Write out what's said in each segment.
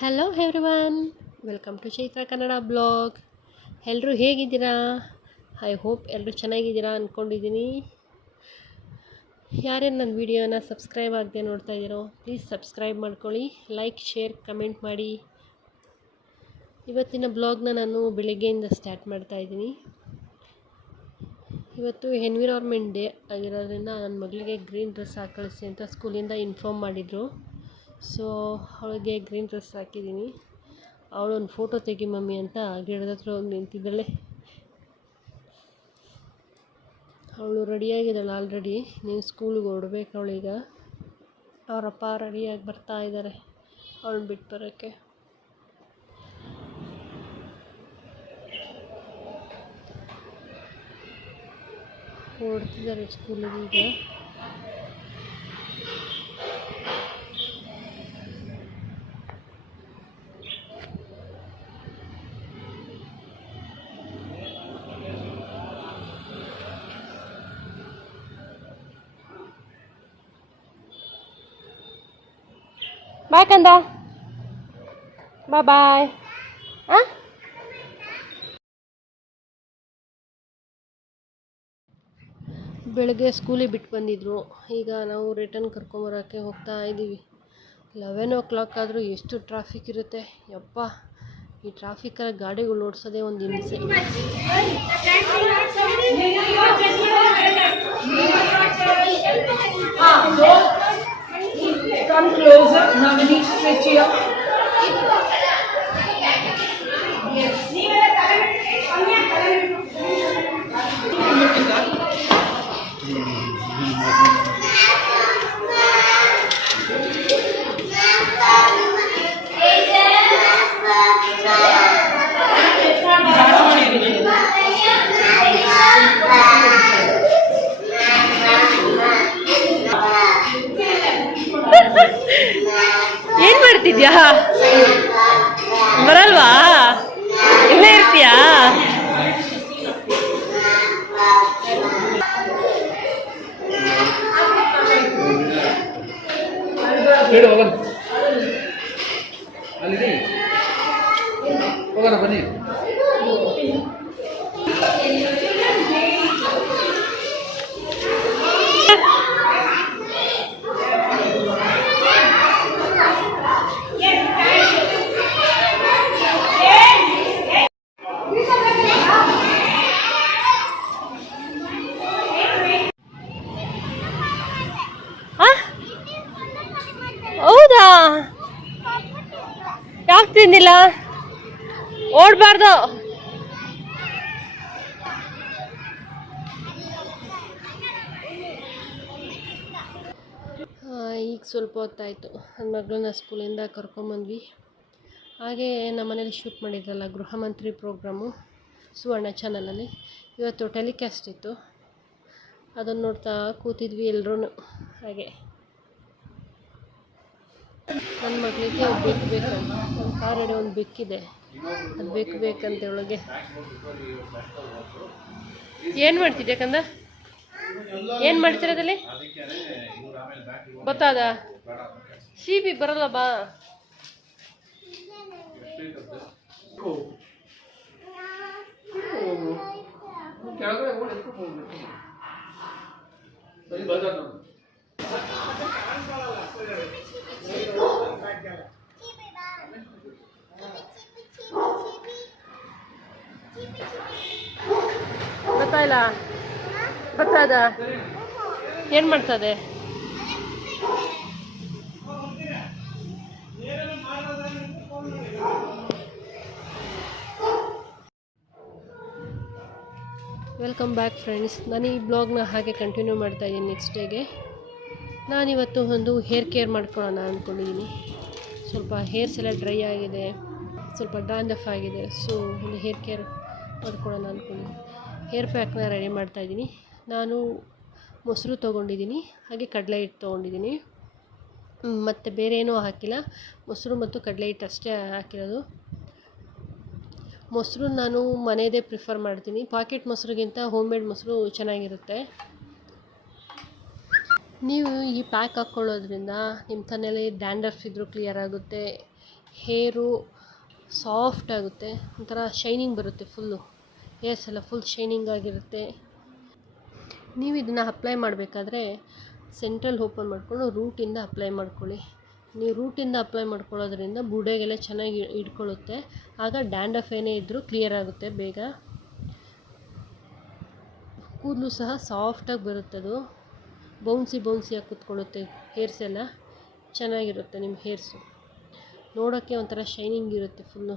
Hello everyone welcome to Chaitra Kannada blog ಎಲ್ಲರೂ ಹೇಗಿದ್ದೀರಾ? I hope ಎಲ್ಲರೂ ಚೆನ್ನಾಗಿದ್ದೀರಾ ಅಂದ್ಕೊಂಡಿದ್ದೀನಿ ಯಾರ್ಯಾರು ನನ್ನ ವೀಡಿಯೋನ ಸಬ್ಸ್ಕ್ರೈಬ್ ಆಗದೆ ನೋಡ್ತಾ ಇದ್ದೀರೋ ಪ್ಲೀಸ್ ಸಬ್ಸ್ಕ್ರೈಬ್ ಮಾಡ್ಕೊಳ್ಳಿ. ಲೈಕ್ ಶೇರ್ ಕಮೆಂಟ್ ಮಾಡಿ. ಇವತ್ತಿನ ಬ್ಲಾಗ್ನ ನಾನು ಬೆಳಗ್ಗೆಯಿಂದ ಸ್ಟಾರ್ಟ್ ಮಾಡ್ತಾ ಇದ್ದೀನಿ. ಇವತ್ತು ಎನ್ವಿರಾನ್ಮೆಂಟ್ ಡೇ ಆಗಿರೋದ್ರಿಂದ ನನ್ನ ಮಗಳಿಗೆ ಗ್ರೀನ್ ಡ್ರೆಸ್ ಹಾಕಳಿಸಿ ಕಳಿಸಿ ಅಂತ ಸ್ಕೂಲಿಂದ ಇನ್ಫಾರ್ಮ್ ಮಾಡಿದರು. ಸೊ ಅವಳಿಗೆ ಗ್ರೀನ್ ಡ್ರೆಸ್ ಹಾಕಿದ್ದೀನಿ. ಅವಳೊಂದು ಫೋಟೋ ತೆಗಿ ಮಮ್ಮಿ ಅಂತ ಗಿಡದ ಹತ್ರ ಹೋಗಿ ನಿಂತಿದ್ದಾಳೆ. ಅವಳು ರೆಡಿಯಾಗಿದ್ದಾಳೆ ಆಲ್ರೆಡಿ ನೀವು ಸ್ಕೂಲಿಗೆ ಹೊರಡ್ಬೇಕು ಅವಳೀಗ. ಅವರಪ್ಪ ರೆಡಿಯಾಗಿ ಬರ್ತಾ ಇದ್ದಾರೆ. ಅವಳು ಬಿಟ್ಟು ಬರೋಕ್ಕೆ. ಓಡ್ತಿದ್ದಾರೆ ಸ್ಕೂಲಿಗೆ ಈಗ. ಬಾಯ್ ಕಂದ ಬಾಯ್ ಬಾಯ್ ಹಾಂ ಬೆಳಗ್ಗೆ ಸ್ಕೂಲಿಗೆ ಬಿಟ್ಟು ಬಂದಿದ್ರು. ಈಗ ನಾವು ರಿಟರ್ನ್ ಕರ್ಕೊಂಬರೋಕ್ಕೆ ಹೋಗ್ತಾ ಇದ್ದೀವಿ. ಲೆವೆನ್ ಓ ಕ್ಲಾಕ್ ಆದರೂ ಎಷ್ಟು ಟ್ರಾಫಿಕ್ ಇರುತ್ತೆ. ಯಪ್ಪ ಈ ಟ್ರಾಫಿಕಲ್ಲಿ ಗಾಡಿಗಳು ಓಡಿಸೋದೇ ಒಂದು ಹಿಂಸೆ. Come closer. Navani, sit here. pero bueno, ತಿಂದಿಲ್ಲ ಓಡಬಾರ್ದು. ಈಗ ಸ್ವಲ್ಪ ಹೊತ್ತಾಯಿತು. ನನ್ನ ಮಗಳನ್ನ ಸ್ಕೂಲಿಂದ ಕರ್ಕೊಂಬಂದ್ವಿ ಹಾಗೆ ನಮ್ಮ ಮನೇಲಿ ಶೂಟ್ ಮಾಡಿದ್ರಲ್ಲ, ಗೃಹ ಮಂತ್ರಿ ಪ್ರೋಗ್ರಾಮು ಸುವರ್ಣ ಚಾನಲಲ್ಲಿ ಇವತ್ತು ಟೆಲಿಕಾಸ್ಟ್ ಇತ್ತು. ಅದನ್ನು ನೋಡ್ತಾ ಕೂತಿದ್ವಿ ಎಲ್ಲರೂ ಹಾಗೆ. ನನ್ನ ಮಗಳಿಗೆ ಬೆಕ್ಕು ಬೇಕು ಒಂದು ಕಾರಡೆ ಒಂದು ಬೆಕ್ಕಿದೆ. ಅದು ಬೆಕ್ಕು ಬೇಕಂತ ಒಳಗೆ ಏನು ಮಾಡ್ತಿದ್ದೆ ಕಂದ? ಏನು ಮಾಡ್ತಿರೋದಲ್ಲಿ ಗೊತ್ತಾದ? ಸಿ ಬಿ ಬರಲ್ಲ ಬಾ. ಕೆಳಗಡೆ ಗೊತ್ತಾಯಿಲ್ಲ ಗೊತ್ತಾದ ಏನು ಮಾಡ್ತದೆ? ವೆಲ್ಕಮ್ ಬ್ಯಾಕ್ ಫ್ರೆಂಡ್ಸ್ ನಾನು ಈ ಬ್ಲಾಗ್ನ ಹಾಗೆ ಕಂಟಿನ್ಯೂ ಮಾಡ್ತಾ ಇದ್ದೀನಿ ನೆಕ್ಸ್ಟ್ ಡೇಗೆ ನಾನಿವತ್ತು ಒಂದು ಹೇರ್ ಕೇರ್ ಮಾಡ್ಕೊಳ್ಳೋಣ ಅಂದ್ಕೊಂಡಿದ್ದೀನಿ ಸ್ವಲ್ಪ ಹೇರ್ಸ್ ಎಲ್ಲ ಡ್ರೈ ಆಗಿದೆ, ಸ್ವಲ್ಪ ಡಾಂಡಫ್ ಆಗಿದೆ ಸೊ ಒಂದು ಹೇರ್ ಕೇರ್ ಮಾಡ್ಕೊಳ್ಳೋಣ ಅಂದ್ಕೊಂಡಿದ್ದೀನಿ ಹೇರ್ ಪ್ಯಾಕ್ನ ರೆಡಿ ಮಾಡ್ತಾ ಇದ್ದೀನಿ. ನಾನು ಮೊಸರು ತೊಗೊಂಡಿದ್ದೀನಿ ಹಾಗೆ ಕಡಲೆ ಹಿಟ್ಟು ತೊಗೊಂಡಿದ್ದೀನಿ ಮತ್ತು ಬೇರೆ ಏನೂ ಹಾಕಿಲ್ಲ. ಮೊಸರು ಮತ್ತು ಕಡಲೆ ಹಿಟ್ಟು ಅಷ್ಟೇ ಹಾಕಿರೋದು. ಮೊಸರು ನಾನು ಮನೆಯದೇ ಪ್ರಿಫರ್ ಮಾಡ್ತೀನಿ. ಪಾಕೆಟ್ ಮೊಸರಿಗಿಂತ ಹೋಮ್ ಮೇಡ್ ಮೊಸರು ಚೆನ್ನಾಗಿರುತ್ತೆ. ನೀವು ಈ ಪ್ಯಾಕ್ ಹಾಕ್ಕೊಳ್ಳೋದ್ರಿಂದ ನಿಮ್ಮ ತಲೆಯಲ್ಲಿ ಡ್ಯಾಂಡ್ರಫ್ ಇದ್ದರೂ ಕ್ಲಿಯರ್ ಆಗುತ್ತೆ ಹೇರು ಸಾಫ್ಟ್ ಆಗುತ್ತೆ, ಒಂಥರ ಶೈನಿಂಗ್ ಬರುತ್ತೆ ಫುಲ್ಲು ಹೇರ್ಸ್ ಎಲ್ಲ ಫುಲ್ ಶೈನಿಂಗ್ ಆಗಿರುತ್ತೆ. ನೀವು ಇದನ್ನು ಅಪ್ಲೈ ಮಾಡಬೇಕಾದ್ರೆ ಸೆಂಟ್ರಲ್ ಓಪನ್ ಮಾಡಿಕೊಂಡು ರೂಟಿಂದ ಅಪ್ಲೈ ಮಾಡ್ಕೊಳ್ಳಿ. ನೀವು ರೂಟಿಂದ ಅಪ್ಲೈ ಮಾಡ್ಕೊಳ್ಳೋದ್ರಿಂದ ಬುಡೆಗೆಲ್ಲ ಚೆನ್ನಾಗಿ ಇಟ್ಕೊಳ್ಳುತ್ತೆ ಆಗ ಡ್ಯಾಂಡಫ್ ಏನೇ ಇದ್ದರೂ ಕ್ಲಿಯರ್ ಆಗುತ್ತೆ ಬೇಗ. ಕೂದಲು ಸಹ ಸಾಫ್ಟಾಗಿ ಬರುತ್ತೆ ಅದು ಬೌನ್ಸಿ ಬೌನ್ಸಿಯಾಗಿ ಕೂತ್ಕೊಳ್ಳುತ್ತೆ ಹೇರ್ಸ್ ಎಲ್ಲ. ಚೆನ್ನಾಗಿರುತ್ತೆ ನಿಮ್ಮ ಹೇರ್ಸು. ನೋಡೋಕ್ಕೆ ಒಂಥರ ಶೈನಿಂಗ್ ಇರುತ್ತೆ ಫುಲ್ಲು.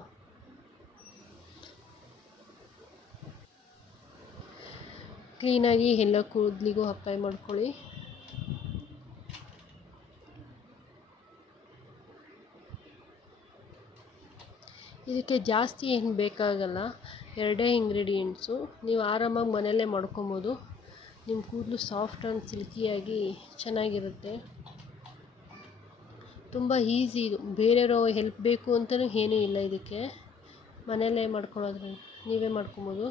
ಕ್ಲೀನಾಗಿ ಎಲ್ಲ ಕೂದಲಿಗೂ ಅಪ್ಲೈ ಮಾಡ್ಕೊಳ್ಳಿ. ಇದಕ್ಕೆ ಜಾಸ್ತಿ ಏನು ಬೇಕಾಗಲ್ಲ. ಎರಡೇ ಇಂಗ್ರೀಡಿಯೆಂಟ್ಸು ನೀವು ಆರಾಮಾಗಿ ಮನೆಯಲ್ಲೇ ಮಾಡ್ಕೊಬೋದು. ನಿಮ್ಮ ಕೂದಲು ಸಾಫ್ಟ್ ಆ್ಯಂಡ್ ಸಿಲ್ಕಿಯಾಗಿ ಚೆನ್ನಾಗಿರುತ್ತೆ. ತುಂಬ ಈಸಿ ಇದು. ಬೇರೆಯವರು ಹೆಲ್ಪ್ ಬೇಕು ಅಂತಲೂ ಏನೂ ಇಲ್ಲ ಇದಕ್ಕೆ. ಮನೆಯಲ್ಲೇ ಮಾಡ್ಕೊಳೋದ್ರೆ ನೀವೇ ಮಾಡ್ಕೊಬೋದು.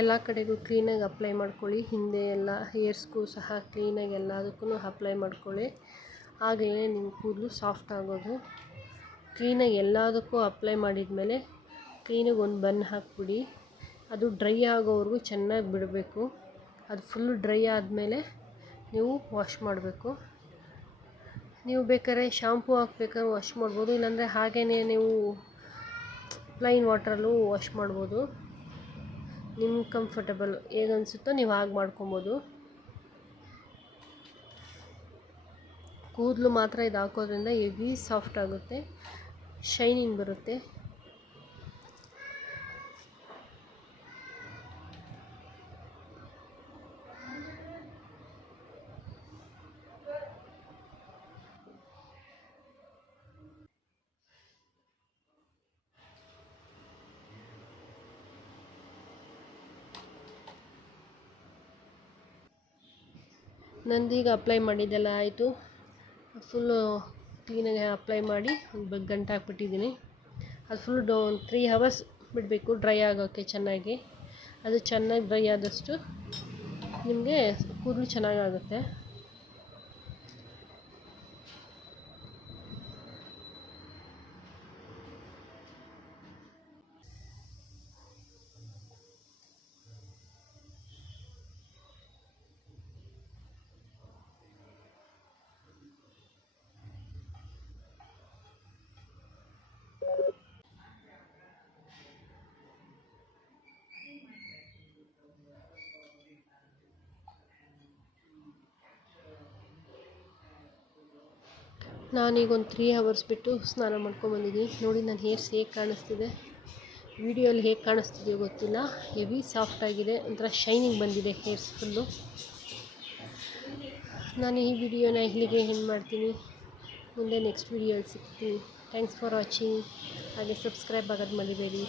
ಎಲ್ಲ ಕಡೆಗೂ ಕ್ಲೀನಾಗಿ ಅಪ್ಲೈ ಮಾಡ್ಕೊಳ್ಳಿ. ಹಿಂದೆ ಎಲ್ಲ ಹೇರ್ಸ್ಗೂ ಸಹ ಕ್ಲೀನಾಗಿ ಎಲ್ಲದಕ್ಕೂ ಅಪ್ಲೈ ಮಾಡ್ಕೊಳ್ಳಿ. ಆಗಲೇ ನಿಮ್ಮ ಕೂದಲು ಸಾಫ್ಟ್ ಆಗೋದು. ಕ್ಲೀನಾಗಿ ಎಲ್ಲದಕ್ಕೂ ಅಪ್ಲೈ ಮಾಡಿದ ಮೇಲೆ ಕ್ಲೀನಾಗಿ ಒಂದು ಬನ್ ಹಾಕ್ಬಿಡಿ. ಅದು ಡ್ರೈ ಆಗೋವರೆಗೂ ಚೆನ್ನಾಗಿ ಬಿಡಬೇಕು. ಅದು ಫುಲ್ ಡ್ರೈ ಆದಮೇಲೆ ನೀವು ವಾಶ್ ಮಾಡಬೇಕು. ನೀವು ಬೇಕಾದ್ರೆ ಶಾಂಪೂ ಹಾಕ್ಬೇಕಾದ್ರೆ ವಾಶ್ ಮಾಡ್ಬೋದು, ಇಲ್ಲಾಂದರೆ ಹಾಗೆಯೇ ನೀವು ಪ್ಲೈನ್ ವಾಟ್ರಲ್ಲೂ ವಾಶ್ ಮಾಡ್ಬೋದು. ನಿಮ್ಗೆ ಕಂಫರ್ಟಬಲ್ ಹೇಗನ್ಸುತ್ತೋ ನೀವು ಹಾಗೆ ಮಾಡ್ಕೊಬೋದು. ಕೂದಲು ಮಾತ್ರ ಇದು ಹಾಕೋದ್ರಿಂದ ಹೆವಿ ಸಾಫ್ಟ್ ಆಗುತ್ತೆ ಶೈನಿಂಗ್ ಬರುತ್ತೆ. ನಂದೀಗ ಅಪ್ಲೈ ಮಾಡಿದ್ದೆಲ್ಲ ಆಯಿತು. ಫುಲ್ಲು ಕ್ಲೀನಾಗಿ ಅಪ್ಲೈ ಮಾಡಿ, ಒಂದು ಗಂಟೆ ಹಾಕ್ಬಿಟ್ಟಿದ್ದೀನಿ. ಅದು ಫುಲ್ ಡೋ ತ್ರೀ ಹವರ್ಸ್ ಬಿಡಬೇಕು ಡ್ರೈ ಆಗೋಕ್ಕೆ ಚೆನ್ನಾಗಿ. ಅದು ಚೆನ್ನಾಗಿ ಡ್ರೈ ಆದಷ್ಟು ನಿಮಗೆ ಕೂದಲು ಚೆನ್ನಾಗಾಗುತ್ತೆ. ನಾನೀಗ ಒಂದು ತ್ರೀ ಅವರ್ಸ್ ಬಿಟ್ಟು ಸ್ನಾನ ಮಾಡ್ಕೊಂಬಂದಿದ್ದೀನಿ ನೋಡಿ ನನ್ನ ಹೇರ್ಸ್ ಹೇಗೆ ಕಾಣಿಸ್ತಿದೆ. ವಿಡಿಯೋಲಿ ಹೇಗೆ ಕಾಣಿಸ್ತಿದೆಯೋ ಗೊತ್ತಿಲ್ಲ. ಹೆವಿ ಸಾಫ್ಟ್ ಆಗಿದೆ. ಒಂಥರ ಶೈನಿಂಗ್ ಬಂದಿದೆ ಹೇರ್ಸ್ ಫುಲ್ಲು ನಾನು ಈ ವಿಡಿಯೋನ ಇಲ್ಲಿಗೆ ಹೆಂಗೆ ಮಾಡ್ತೀನಿ. ಮುಂದೆ ನೆಕ್ಸ್ಟ್ ವಿಡಿಯೋಲಿ ಸಿಗ್ತೀನಿ. ಥ್ಯಾಂಕ್ಸ್ ಫಾರ್ ವಾಚಿಂಗ್ ಹಾಗೆ ಸಬ್ಸ್ಕ್ರೈಬ್ ಆಗೋದು ಮರಿಬೇಡಿ.